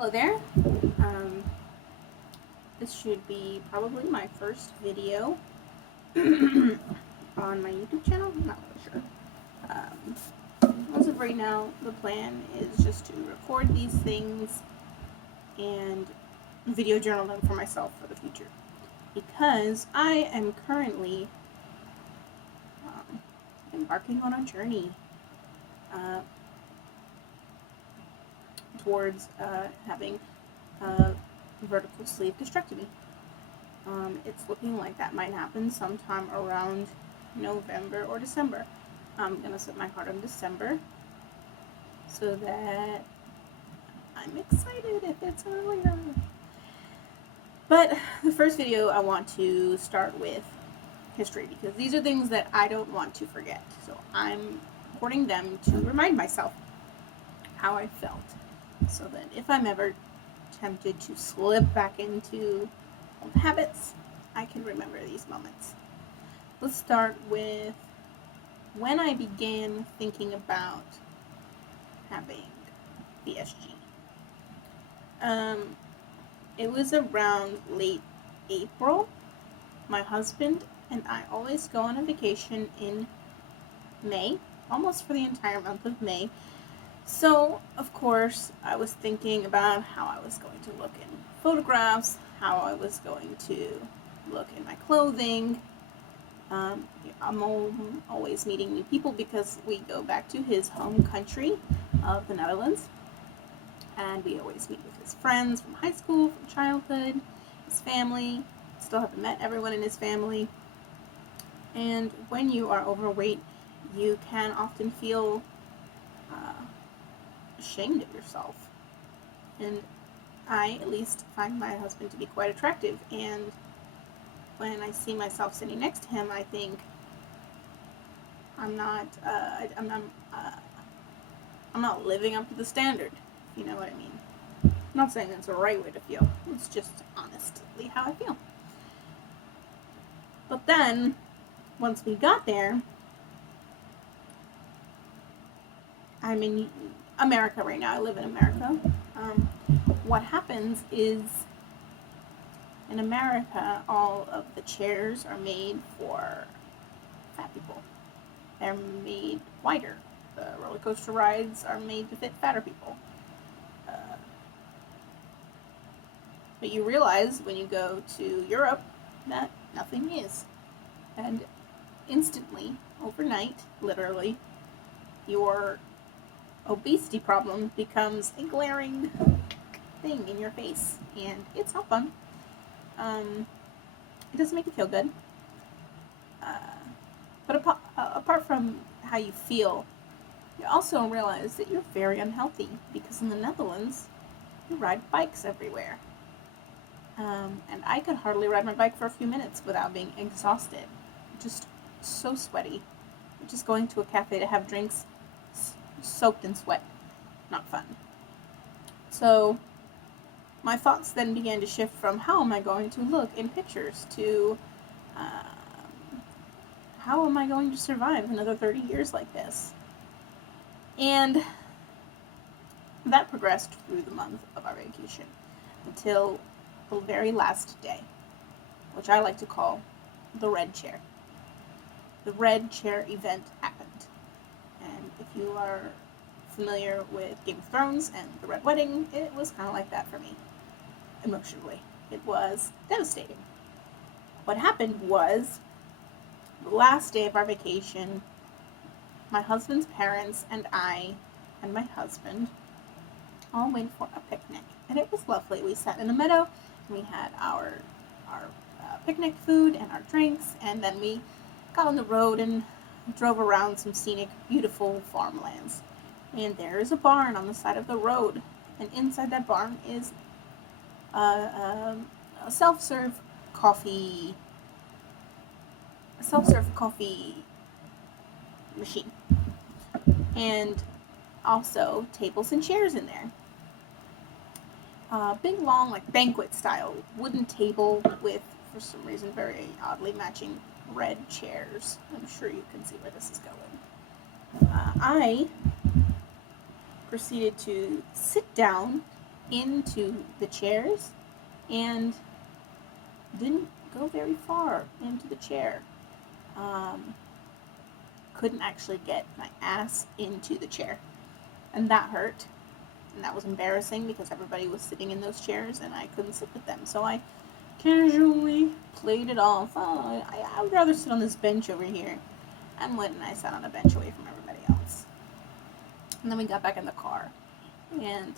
Hello there. Um, this should be probably my first video on my YouTube channel. I'm not really sure. As of right now, the plan is just to record these things and video journal them for myself for the future. Because I am currently embarking on a journey uh, towards having a vertical sleeve gastrectomy. It's looking like that might happen sometime around November or December. I'm going to set my heart on December so that I'm excited if it's earlier. But the first video I want to start with history because these are things that I don't want to forget. So I'm recording them to remind myself how I felt so that if I'm ever tempted to slip back into old habits, I can remember these moments. Let's start with when I began thinking about having VSG. It was around late April. My husband and I always go on a vacation in May, almost for the entire month of May. So, of course, I was thinking about how I was going to look in photographs, how I was going to look in my clothing. I'm always meeting new people because we go back to his home country of the Netherlands. And we always meet with his friends from high school, from childhood, his family. Still haven't met everyone in his family. And when you are overweight, you can often feel ashamed of yourself. And I, at least, find my husband to be quite attractive. And when I see myself sitting next to him, I think I'm not living up to the standard. You know what I mean? I'm not saying that's the right way to feel. It's just honestly how I feel. But then, once we got there, I'm in America right now. I live in America. What happens is, in America, all of the chairs are made for fat people. They're made wider. The roller coaster rides are made to fit fatter people. But you realize when you go to Europe that nothing is. And instantly, overnight, literally, your obesity problem becomes a glaring thing in your face. And it's not fun. It doesn't make you feel good. But apart from how you feel, you also realize that you're very unhealthy because in the Netherlands, you ride bikes everywhere. And I could hardly ride my bike for a few minutes without being exhausted. Just so sweaty. Just going to a cafe to have drinks soaked in sweat. Not fun. So my thoughts then began to shift from how am I going to look in pictures to how am I going to survive another 30 years like this? And that progressed through the month of our vacation until the very last day, which I like to call the red chair. The red chair event happened. And if you are familiar with Game of Thrones and the Red Wedding, it was kind of like that for me, emotionally. It was devastating. What happened was, the last day of our vacation, my husband's parents and I and my husband all went for a picnic. And it was lovely. We sat in a meadow, and we had our picnic food and our drinks, and then we got on the road and drove around some scenic, beautiful farmlands. And there is a barn on the side of the road, and inside that barn is a self-serve coffee machine, and also tables and chairs in there. Big, long, like banquet style wooden table with, for some reason, very oddly matching red chairs. I'm sure you can see where this is going. I proceeded to sit down into the chairs and didn't go very far into the chair. Couldn't actually get my ass into the chair. And that hurt. And that was embarrassing because everybody was sitting in those chairs and I couldn't sit with them. So I casually played it off. Oh, I would rather sit on this bench over here. And went and I sat on a bench away from everybody else. And then we got back in the car. And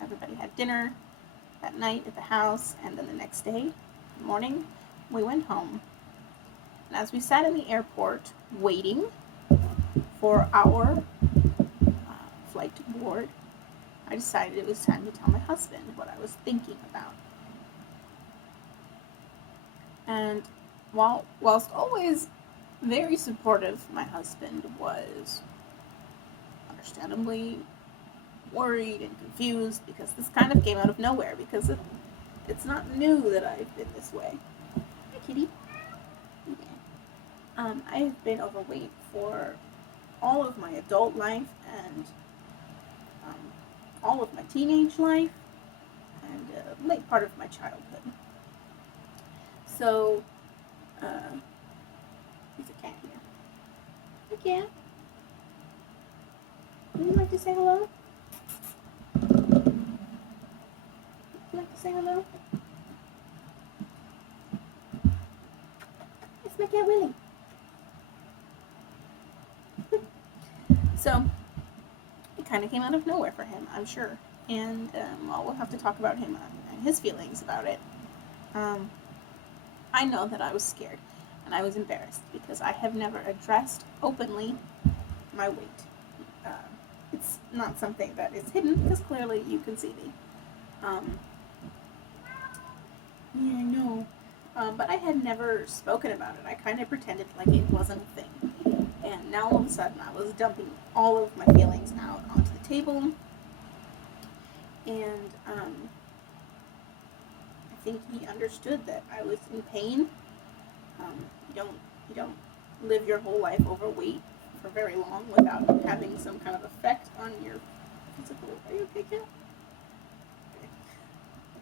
everybody had dinner that night at the house. And then the next day, morning, we went home. And as we sat in the airport waiting for our flight to board, I decided it was time to tell my husband what I was thinking about. And whilst always very supportive, my husband was understandably worried and confused because this kind of came out of nowhere because it's not new that I've been this way. Hi, kitty. Yeah. I've been overweight for all of my adult life and all of my teenage life and late part of my childhood. So, there's a cat here. Hi, cat. Would you like to say hello? Would you like to say hello? It's my cat Willie. So, it kind of came out of nowhere for him, I'm sure. And, we'll have to talk about him and his feelings about it. I know that I was scared and I was embarrassed because I have never addressed openly my weight. It's not something that is hidden because clearly you can see me. Yeah, I know. But I had never spoken about it. I kind of pretended like it wasn't a thing. And now all of a sudden I was dumping all of my feelings out onto the table. And I think he understood that I was in pain. You don't live your whole life overweight for very long without having some kind of effect on your physical. Are you okay, cat?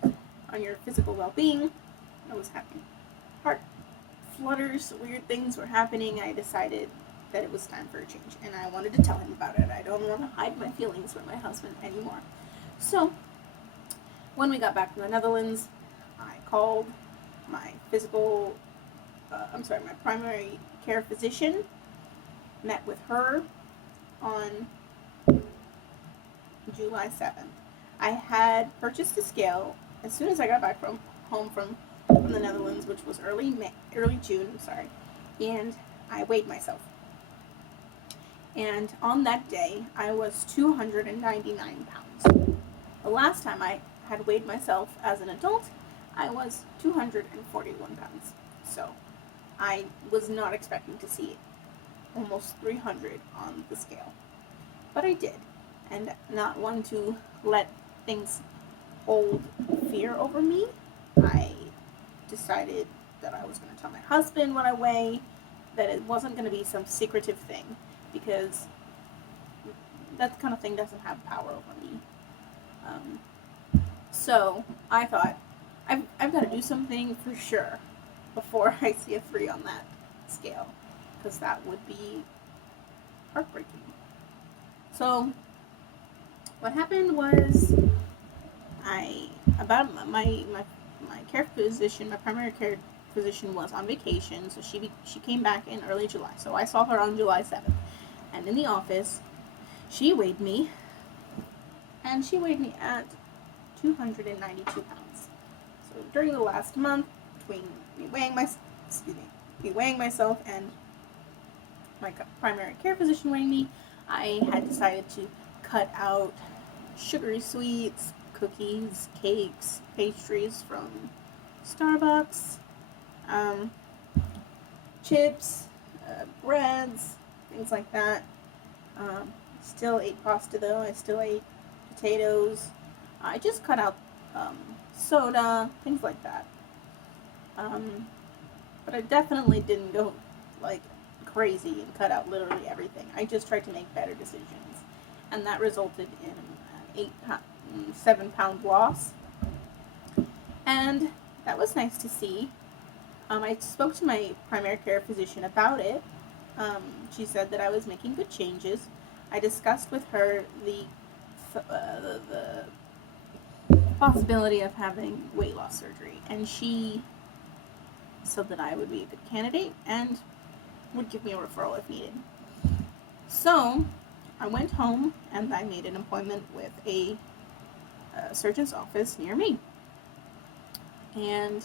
Okay. On your physical well-being. I was having heart flutters, weird things were happening. I decided that it was time for a change, and I wanted to tell him about it. I don't want to hide my feelings from my husband anymore. So, when we got back from the Netherlands, I called my my primary care physician, met with her on July 7th. I had purchased a scale as soon as I got back home from the Netherlands, which was early June, and I weighed myself. And on that day, I was 299 pounds. The last time I had weighed myself as an adult, I was 241 pounds. So I was not expecting to see almost 300 on the scale. But I did. And not one to let things hold fear over me, I decided that I was going to tell my husband what I weigh, that it wasn't going to be some secretive thing, because that kind of thing doesn't have power over me. So I thought, I've got to do something for sure before I see a 3 on that scale, because that would be heartbreaking. So what happened was, my care physician, my primary care physician was on vacation, so she came back in early July. So I saw her on July 7th, and in the office, she weighed me, and she weighed me at 292 pounds. So during the last month, between me weighing myself and my primary care physician weighing me, I had decided to cut out sugary sweets, cookies, cakes, pastries from Starbucks, chips, breads, things like that. Still ate pasta though. I still ate potatoes. I just cut out soda, things like that. But I definitely didn't go like crazy and cut out literally everything. I just tried to make better decisions, and that resulted in 7 pound loss, and that was nice to see. I spoke to my primary care physician about it. She said that I was making good changes. I discussed with her the possibility of having weight loss surgery, and she said that I would be a good candidate and would give me a referral if needed. So I went home and I made an appointment with a surgeon's office near me. And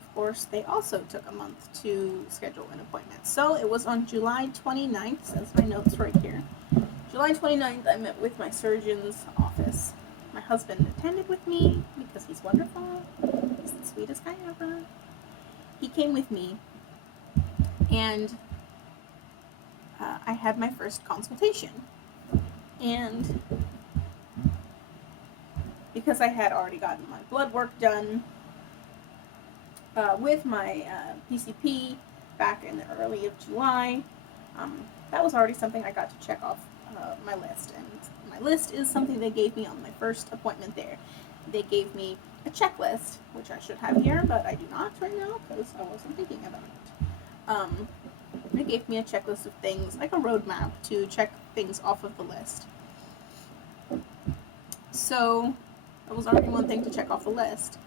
of course, they also took a month to schedule an appointment. So it was on July 29th, says my notes right here. July 29th, I met with my surgeon's office. My husband attended with me because he's wonderful. He's the sweetest guy ever. He came with me, and I had my first consultation. And because I had already gotten my blood work done with my PCP back in the early of July, that was already something I got to check off my list. And my list is something they gave me on my first appointment there. They gave me a checklist, which I should have here, but I do not right now because I wasn't thinking about it. They gave me a checklist of things, like a roadmap to check things off of the list. So that was already one thing to check off the list.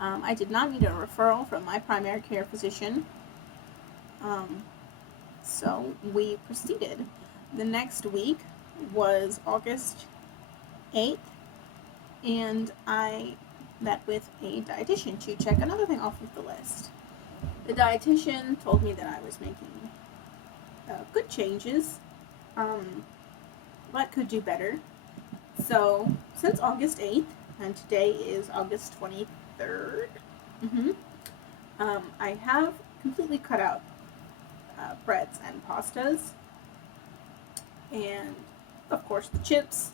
I did not need a referral from my primary care physician. So we proceeded. The next week was August 8th, and I met with a dietitian to check another thing off of the list. The dietitian told me that I was making good changes, but could do better. So since August 8th, and today is August 23rd, I have completely cut out breads and pastas, and of course the chips,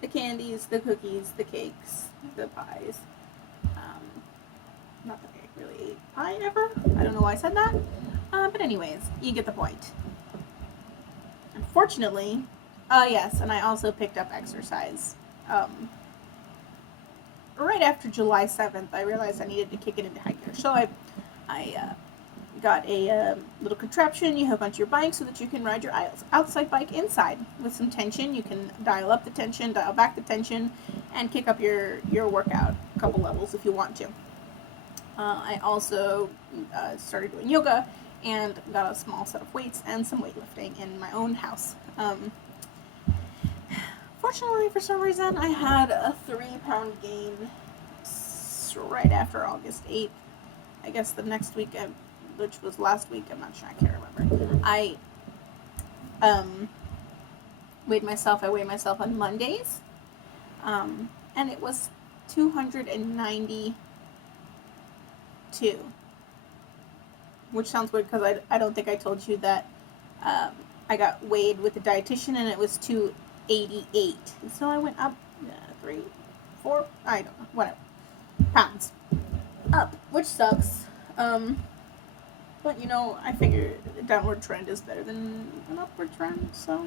the candies, the cookies, the cakes, the pies. Not that I really ate pie ever. I don't know why I said that. But anyways, you get the point. Unfortunately, yes, and I also picked up exercise. Right after July 7th, I realized I needed to kick it into high gear. So I got a little contraption you hook onto your bike so that you can ride your outside bike inside with some tension. You can dial up the tension, dial back the tension, and kick up your workout a couple levels if you want to. I also started doing yoga and got a small set of weights and some weightlifting in my own house. Fortunately, for some reason, I had a 3-pound gain right after August 8th. I guess the next week, which was last week, I'm not sure, I can't remember. I weighed myself on Mondays, and it was 292, which sounds weird because I don't think I told you that I got weighed with the dietitian and it was 288. So I went up 3, 4, I don't know, whatever, pounds up, which sucks. But you know, I figure the downward trend is better than an upward trend, so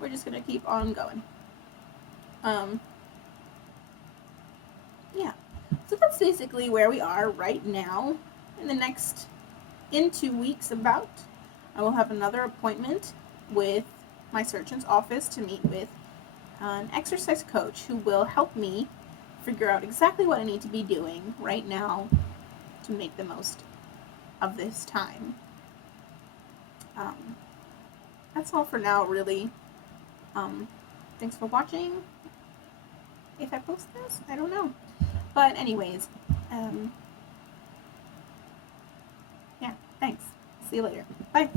we're just gonna keep on going. Yeah. So that's basically where we are right now. In 2 weeks about, I will have another appointment with my surgeon's office to meet with an exercise coach who will help me figure out exactly what I need to be doing right now to make the most of this time. That's all for now, really. Thanks for watching. If I post this, I don't know. But anyways, yeah, thanks. See you later. Bye.